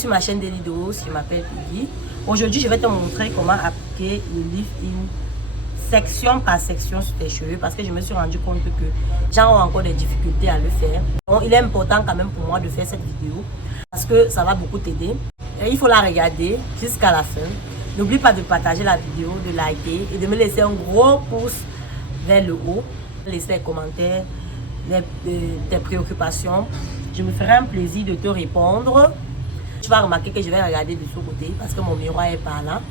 Sur ma chaîne Daily Dose, je m'appelle Iggy. Aujourd'hui, je vais te montrer comment appliquer le leave-in section par section sur tes cheveux parce que je me suis rendu compte que les gens ont encore des difficultés à le faire. Donc, il est important quand même pour moi de faire cette vidéo parce que ça va beaucoup t'aider. Il faut la regarder jusqu'à la fin. N'oublie pas de partager la vidéo, de liker et de me laisser un gros pouce vers le haut. Laisser les commentaires, tes préoccupations. Je me ferai un plaisir de te répondre. Tu vas remarquer que je vais regarder de ce côté parce que mon miroir est par là.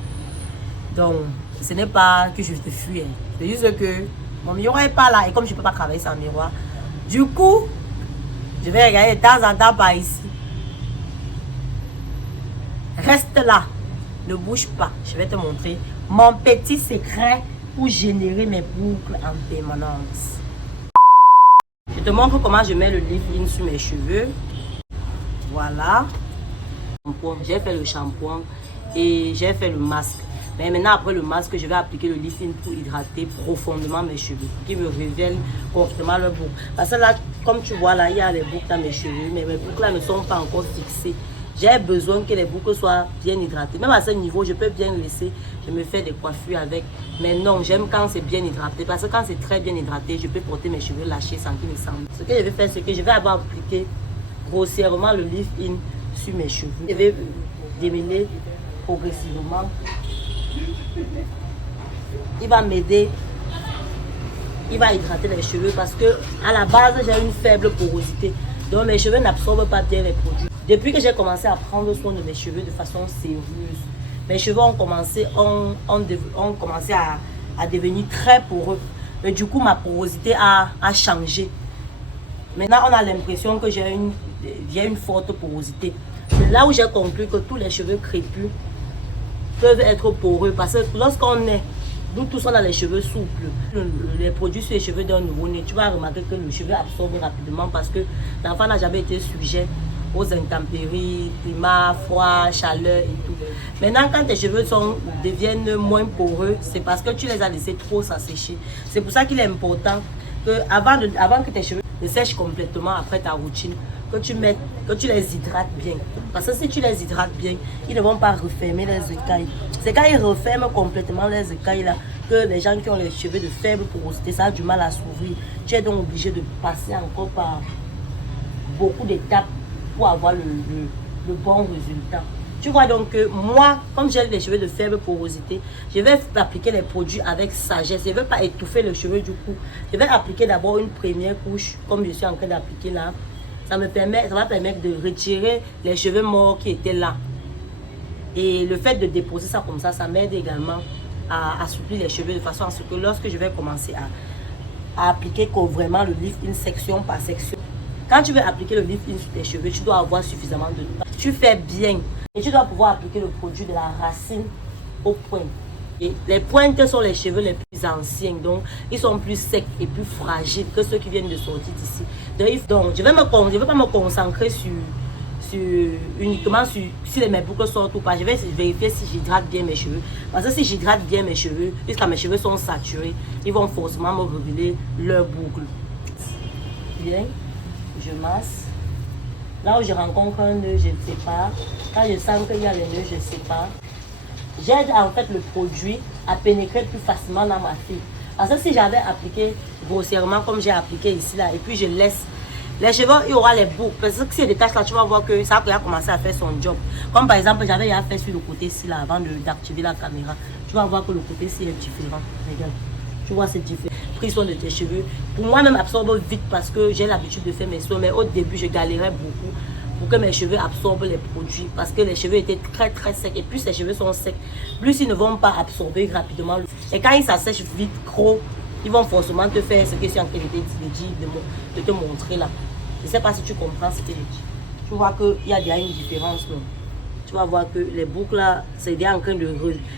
Donc, ce n'est pas que je te fuis. C'est juste que mon miroir est pas là. Et comme je ne peux pas travailler sans miroir, du coup, je vais regarder de temps en temps par ici. Reste là. Ne bouge pas. Je vais te montrer mon petit secret pour générer mes boucles en permanence. Je te montre comment je mets le leave-in sur mes cheveux. Voilà. J'ai fait le shampoing et j'ai fait le masque. Mais maintenant, après le masque, je vais appliquer le leave-in pour hydrater profondément mes cheveux, pour qu'ils me révèlent correctement leurs boucles. Parce que là, comme tu vois, là, il y a les boucles dans mes cheveux, mais mes boucles là ne sont pas encore fixées. J'ai besoin que les boucles soient bien hydratées. Même à ce niveau, je peux bien laisser, je me fais des coiffures avec. Mais non, j'aime quand c'est bien hydraté. Parce que quand c'est très bien hydraté, je peux porter mes cheveux lâchés sans qu'ils me semblent. Ce que je vais faire, c'est que je vais avoir appliqué grossièrement le leave-in sur mes cheveux. Je vais démêler progressivement. Il va m'aider. Il va hydrater les cheveux parce que à la base, j'ai une faible porosité. Donc mes cheveux n'absorbent pas bien les produits. Depuis que j'ai commencé à prendre soin de mes cheveux de façon sérieuse, mes cheveux ont commencé, à devenir très poreux. Mais du coup, ma porosité a changé. Maintenant, on a l'impression que j'ai une forte porosité. C'est là où j'ai conclu que tous les cheveux crépus peuvent être poreux. Parce que lorsqu'on est, nous tous on a les cheveux souples, les produits sur les cheveux d'un nouveau-né, tu vas remarquer que le cheveu absorbe rapidement parce que l'enfant n'a jamais été sujet aux intempéries, climat, froid, chaleur et tout. Maintenant, quand tes cheveux deviennent moins poreux, c'est parce que tu les as laissés trop s'assécher. C'est pour ça qu'il est important que avant que tes cheveux ne sèchent complètement après ta routine, que tu les hydrates bien. Parce que si tu les hydrates bien, ils ne vont pas refermer les écailles. C'est quand ils referment complètement les écailles là que les gens qui ont les cheveux de faible porosité, ça a du mal à s'ouvrir. Tu es donc obligé de passer encore par beaucoup d'étapes pour avoir le bon résultat. Tu vois donc que moi, comme j'ai les cheveux de faible porosité, je vais appliquer les produits avec sagesse. Je ne veux pas étouffer le cheveu du coup. Je vais appliquer d'abord une première couche, comme je suis en train d'appliquer là. Ça va permettre de retirer les cheveux morts qui étaient là. Et le fait de déposer ça comme ça m'aide également à assouplir les cheveux de façon à ce que lorsque je vais commencer à appliquer vraiment le leave-in section par section. Quand tu veux appliquer le leave-in sur tes cheveux, tu dois avoir suffisamment de temps. Tu fais bien et tu dois pouvoir appliquer le produit de la racine aux pointes. Et les pointes sont les cheveux les plus anciens, donc ils sont plus secs et plus fragiles que ceux qui viennent de sortir d'ici. Donc je ne vais pas me concentrer uniquement sur si mes boucles sortent ou pas. Je vais vérifier si j'hydrate bien mes cheveux. Parce que si j'hydrate bien mes cheveux, puisque mes cheveux sont saturés, ils vont forcément me révéler leurs boucles. Bien, je masse. Là où je rencontre un nœud, je ne sais pas. Quand je sens qu'il y a les nœuds, je ne sais pas. J'aide en fait le produit à pénétrer plus facilement dans ma fille. Parce que si j'avais appliqué grossièrement comme j'ai appliqué ici là, et puis je laisse les cheveux, il y aura les boucles. Parce que si il y a des taches là, tu vas voir que ça a commencé à faire son job. Comme par exemple, j'avais fait sur le côté ici là avant d'activer la caméra. Tu vas voir que le côté ici est différent. Regarde. Tu vois, c'est différent. Pris soin de tes cheveux. Pour moi-même, absorbe vite parce que j'ai l'habitude de faire mes soins. Mais au début, je galérais beaucoup pour que mes cheveux absorbent les produits parce que les cheveux étaient très très secs et plus les cheveux sont secs, plus ils ne vont pas absorber rapidement. Et quand ils s'assèchent vite, gros, ils vont forcément te faire ce que c'est en train de te montrer là. Je ne sais pas si tu comprends ce que je dis. Tu vois qu'il y a déjà une différence. Non? Tu vas voir que les boucles là, c'est déjà en train de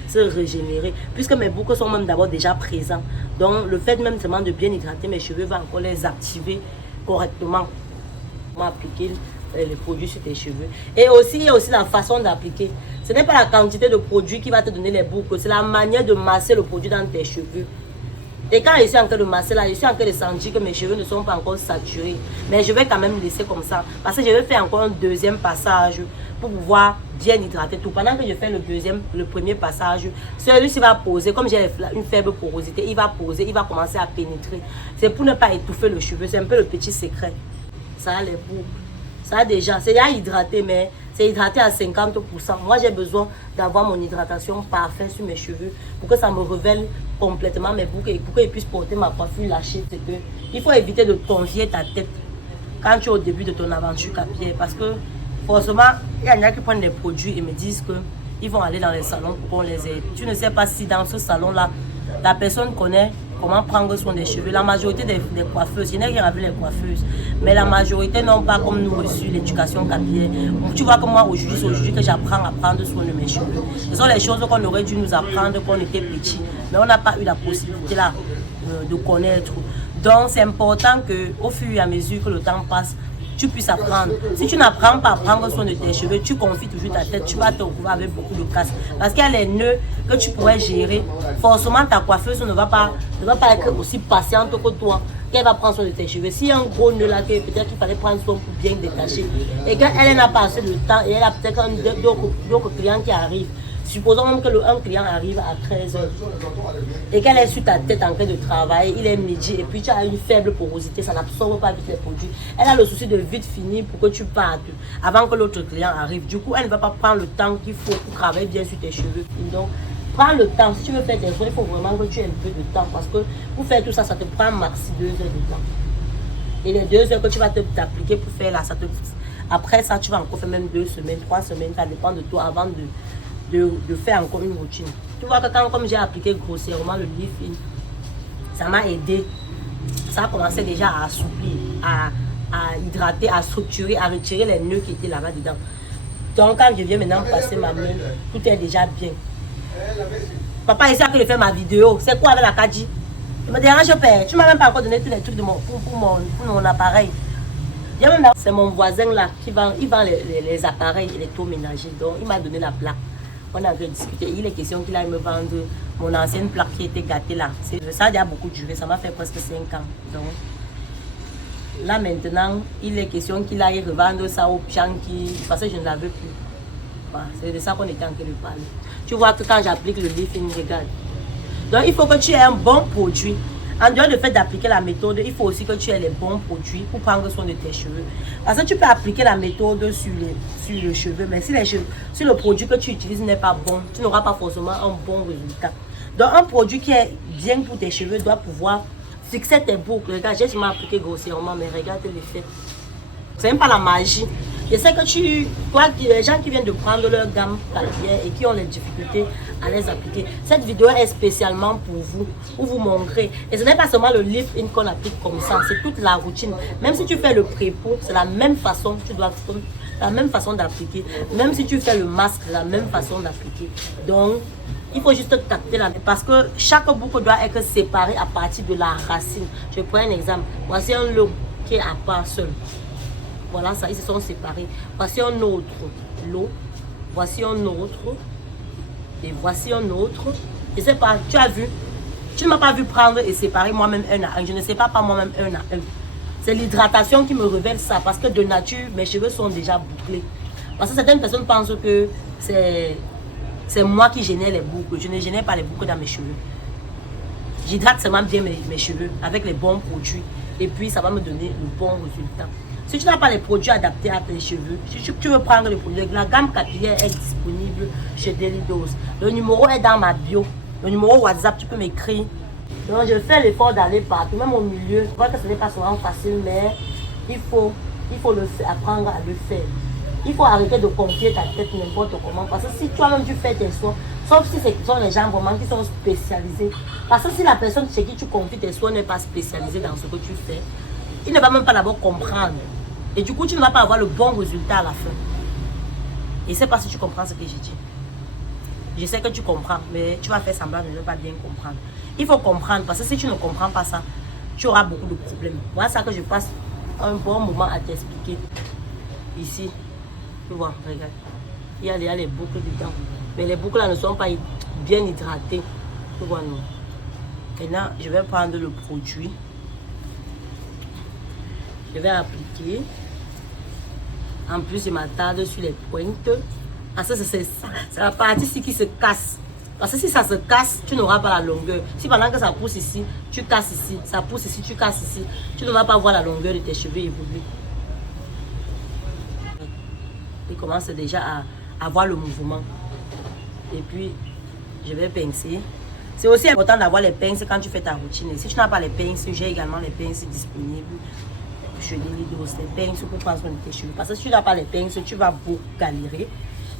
se régénérer puisque mes boucles sont même d'abord déjà présents. Donc le fait même seulement de bien hydrater mes cheveux va encore les activer correctement. On va appliquer les produits sur tes cheveux. Et aussi, il y a aussi la façon d'appliquer. Ce n'est pas la quantité de produits qui va te donner les boucles, c'est la manière de masser le produit dans tes cheveux. Et quand je suis en train de masser là, je suis en train de sentir que mes cheveux ne sont pas encore saturés. Mais je vais quand même laisser comme ça. Parce que je vais faire encore un deuxième passage pour pouvoir bien hydrater tout. Pendant que je fais le premier passage, celui-ci va poser. Comme j'ai une faible porosité, il va poser, il va commencer à pénétrer. C'est pour ne pas étouffer le cheveu. C'est un peu le petit secret. Ça a les boucles. Ça déjà, c'est à hydrater, mais c'est hydraté à 50%. Moi, j'ai besoin d'avoir mon hydratation parfaite sur mes cheveux pour que ça me révèle complètement mes boucles et pour qu'ils puissent porter ma coiffure lâchée. C'est que il faut éviter de confier ta tête quand tu es au début de ton aventure capillaire. Parce que, forcément, il y en a qui prennent des produits et me disent qu'ils vont aller dans les salons pour qu'on les aide. Tu ne sais pas si dans ce salon-là, la personne connaît comment prendre soin des cheveux. La majorité des coiffeuses, il n'y a rien avec les coiffeuses, mais la majorité n'ont pas comme nous reçu l'éducation capillaire. Tu vois que moi aujourd'hui, c'est aujourd'hui que j'apprends à prendre soin de mes cheveux. Ce sont les choses qu'on aurait dû nous apprendre quand on était petit, mais on n'a pas eu la possibilité là de connaître. Donc c'est important qu'au fur et à mesure que le temps passe, tu puisses apprendre. Si tu n'apprends pas à prendre soin de tes cheveux, tu confies toujours ta tête, tu vas te retrouver avec beaucoup de casse. Parce qu'il y a les nœuds que tu pourrais gérer. Forcément, ta coiffeuse ne va pas être aussi patiente que toi, qu'elle va prendre soin de tes cheveux. S'il y a un gros nœud là, peut-être qu'il fallait prendre soin pour bien détacher, et qu'elle n'a pas assez de temps, et elle a peut-être d'autres clients qui arrivent. Supposons même qu'un client arrive à 13h et qu'elle est sur ta tête en train de travailler, il est midi et puis tu as une faible porosité, ça n'absorbe pas vite les produits. Elle a le souci de vite finir pour que tu partes avant que l'autre client arrive. Du coup, elle ne va pas prendre le temps qu'il faut pour travailler bien sur tes cheveux. Donc, prends le temps. Si tu veux faire des soins, il faut vraiment que tu aies un peu de temps parce que pour faire tout ça, ça te prend maxi 2 heures de temps. Et les 2 heures que tu vas t'appliquer pour faire là, après ça, tu vas encore faire même 2 semaines, 3 semaines, ça dépend de toi avant de faire encore une routine. Tu vois que comme j'ai appliqué grossièrement le leave-in, ça m'a aidé. Ça a commencé déjà à assouplir, à hydrater, à structurer, à retirer les nœuds qui étaient là-bas dedans. Donc quand je viens maintenant passer ma main, tout est déjà bien. Papa, il sait que je fais ma vidéo. C'est quoi avec la Kadi? Il me dérange pas. Tu m'as même pas encore donné tous les trucs pour mon appareil. C'est mon voisin là qui vend les appareils électroménagers. Donc il m'a donné la plaque. On avait discuté. Il est question qu'il aille me vendre mon ancienne plaque qui était gâtée là. Ça a déjà beaucoup duré. Ça m'a fait presque 5 ans. Donc là maintenant, il est question qu'il aille revendre ça au pian parce que je ne l'avais plus. Voilà, c'est de ça qu'on était en train de parler. Tu vois que quand j'applique le leave-in, regarde. Donc il faut que tu aies un bon produit. En dehors du fait d'appliquer la méthode, il faut aussi que tu aies les bons produits pour prendre soin de tes cheveux. Parce que tu peux appliquer la méthode sur le cheveu, mais si le produit que tu utilises n'est pas bon, tu n'auras pas forcément un bon résultat. Donc un produit qui est bien pour tes cheveux doit pouvoir fixer tes boucles. Regarde, j'ai sûrement appliqué grossièrement, mais regarde l'effet. C'est même pas la magie. Je sais que les gens qui viennent de prendre leur gamme capillaire et qui ont les difficultés à les appliquer, cette vidéo est spécialement pour vous montrer. Et ce n'est pas seulement le leave-in qu'on applique comme ça, c'est toute la routine. Même si tu fais le pré-pot, c'est la même façon, la même façon d'appliquer. Même si tu fais le masque, c'est la même façon d'appliquer. Donc, il faut juste capter la parce que chaque boucle doit être séparée à partir de la racine. Je prends un exemple. Voici un lot qui est à part seul. Voilà, ça, ils se sont séparés. Voici un autre lot. Voici un autre. Et voici un autre. Je sais pas, tu as vu? Tu ne m'as pas vu prendre et séparer moi-même un à un. Je ne sais pas moi-même un à un. C'est l'hydratation qui me révèle ça. Parce que de nature, mes cheveux sont déjà bouclés. Parce que certaines personnes pensent que c'est moi qui gênais les boucles. Je ne gênais pas les boucles dans mes cheveux. J'hydrate seulement bien mes cheveux avec les bons produits. Et puis, ça va me donner le bon résultat. Si tu n'as pas les produits adaptés à tes cheveux, si tu veux prendre les produits, la gamme capillaire est disponible chez Delidose. Le numéro est dans ma bio. Le numéro WhatsApp, tu peux m'écrire. Donc je fais l'effort d'aller partout, même au milieu. Je vois que ce n'est pas souvent facile, mais il faut apprendre à le faire. Il faut arrêter de confier ta tête n'importe comment. Parce que si toi-même tu fais tes soins, sauf si ce sont les gens vraiment qui sont spécialisés. Parce que si la personne chez qui tu confies tes soins n'est pas spécialisée dans ce que tu fais, il ne va même pas d'abord comprendre. Et du coup, tu ne vas pas avoir le bon résultat à la fin. Et c'est pas si tu comprends ce que j'ai dit. Je sais que tu comprends, mais tu vas faire semblant de ne pas bien comprendre. Il faut comprendre, parce que si tu ne comprends pas ça, tu auras beaucoup de problèmes. Voilà ça que je passe un bon moment à t'expliquer. Ici, tu vois, regarde. Il y a les boucles dedans. Mais les boucles là ne sont pas bien hydratées. Tu vois, non. Maintenant, je vais prendre le produit. Je vais appliquer. En plus, je m'attarde sur les pointes. Parce que c'est la partie ici qui se casse. Parce que si ça se casse, tu n'auras pas la longueur. Si pendant que ça pousse ici, tu casses ici, ça pousse ici, tu casses ici, tu ne vas pas voir la longueur de tes cheveux évoluer. Il commence déjà à voir le mouvement. Et puis, je vais pincer. C'est aussi important d'avoir les pinces quand tu fais ta routine. Et si tu n'as pas les pinces, j'ai également les pinces disponibles. Je lis les pinces pour prendre soin de tes cheveux. Parce que si tu n'as pas les pinces, tu vas beaucoup galérer.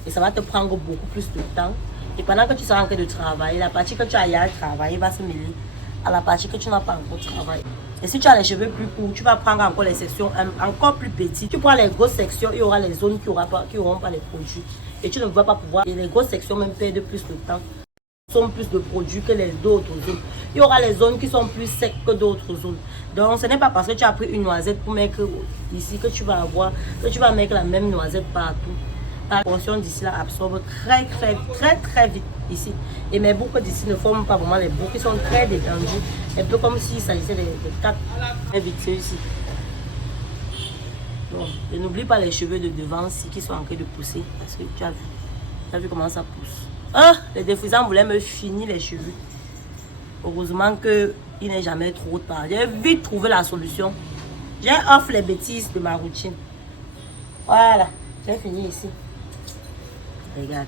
Et ça va te prendre beaucoup plus de temps. Et pendant que tu seras en train de travailler, la partie que tu as à travailler va se mêler à la partie que tu n'as pas encore travaillé. Et si tu as les cheveux plus courts, tu vas prendre encore les sections encore plus petites. Tu prends les grosses sections, il y aura les zones qui n'auront pas les produits. Et tu ne vas pas pouvoir. Et les grosses sections même perdent plus de temps. Sont plus de produits que les autres zones. Il y aura les zones qui sont plus secs que d'autres zones. Donc ce n'est pas parce que tu as pris une noisette pour mettre ici que tu vas mettre la même noisette partout. La portion d'ici là absorbe très vite ici. Et mes boucles d'ici ne forment pas vraiment les boucles, qui sont très détendues. Un peu comme s'il s'agissait de 4 très vite ici. Bon, et n'oublie pas les cheveux de devant aussi qui sont en train de pousser. Parce que tu as vu comment ça pousse. Ah, les défrisants voulaient me finir les cheveux. Heureusement qu'il n'est jamais trop tard. J'ai vite trouvé la solution. J'ai off les bêtises de ma routine. Voilà, j'ai fini ici. Regarde.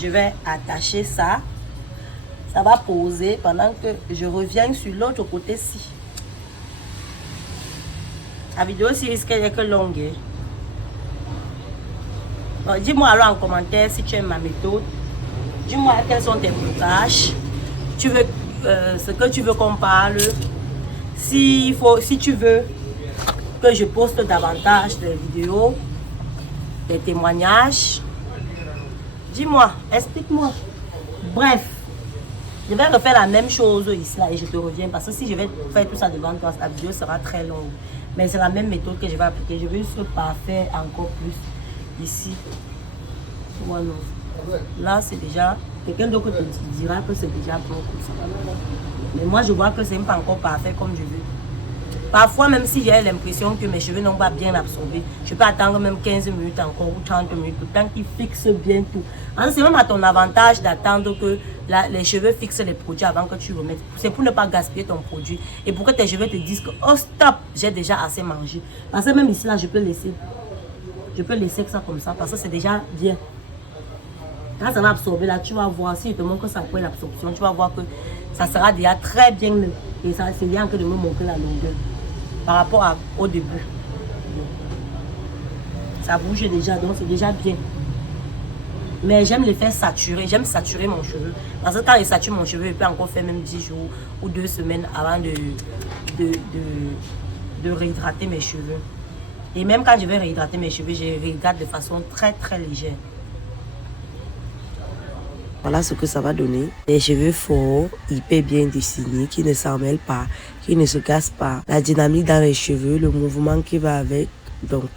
Je vais attacher ça. Ça va poser pendant que je reviens sur l'autre côté-ci. La vidéo aussi risque d'être longue. Bon, dis-moi alors en commentaire si tu aimes ma méthode. Dis-moi quels sont tes blocages. Tu veux ce que tu veux qu'on parle. Si tu veux que je poste davantage de vidéos, des témoignages. Dis-moi, explique-moi. Bref, je vais refaire la même chose ici là et je te reviens parce que si je vais faire tout ça devant toi, la vidéo sera très longue. Mais c'est la même méthode que je vais appliquer. Je vais juste parfaire encore plus ici. Voilà. Là, c'est déjà... Quelqu'un d'autre te dira que c'est déjà bon comme ça. Mais moi, je vois que c'est pas encore parfait comme je veux. Parfois, même si j'ai l'impression que mes cheveux n'ont pas bien absorbé, je peux attendre même 15 minutes encore ou 30 minutes, tant qu'ils fixent bien tout. C'est même à ton avantage d'attendre que les cheveux fixent les produits avant que tu remettes. C'est pour ne pas gaspiller ton produit et pour que tes cheveux te disent que, oh stop, j'ai déjà assez mangé. Parce que même ici, là, je peux laisser ça comme ça parce que c'est déjà bien. Quand ça va absorber là, tu vas voir, si je te montre que ça prend l'absorption, tu vas voir que ça sera déjà très bien. Et ça, c'est bien que de me montrer la longueur par rapport au début. Ça bouge déjà, donc c'est déjà bien. Mais j'aime les faire saturer, j'aime saturer mon cheveu. Parce que quand je sature mon cheveu, je peux encore faire même 10 jours ou 2 semaines avant de réhydrater mes cheveux. Et même quand je vais réhydrater mes cheveux, je réhydrate de façon très légère. Voilà ce que ça va donner. Les cheveux forts, hyper bien dessinés, qui ne s'en mêlent pas, qui ne se cassent pas. La dynamique dans les cheveux, le mouvement qui va avec. Donc,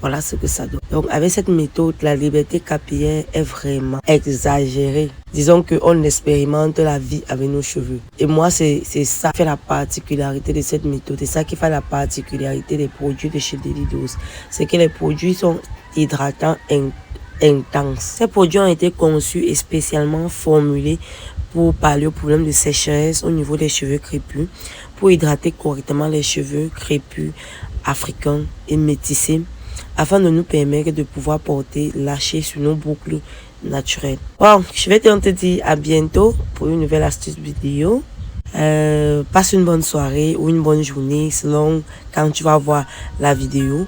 voilà ce que ça donne. Donc, avec cette méthode, la liberté capillaire est vraiment exagérée. Disons qu'on expérimente la vie avec nos cheveux. Et moi, c'est ça qui fait la particularité de cette méthode. C'est ça qui fait la particularité des produits de chez Delidos. C'est que les produits sont hydratants intense. Ces produits ont été conçus et spécialement formulés pour pallier au problème de sécheresse au niveau des cheveux crépus, pour hydrater correctement les cheveux crépus, africains et métissés, afin de nous permettre de pouvoir porter lâcher sur nos boucles naturelles. Bon, je vais te dire à bientôt pour une nouvelle astuce vidéo. Passe une bonne soirée ou une bonne journée selon quand tu vas voir la vidéo.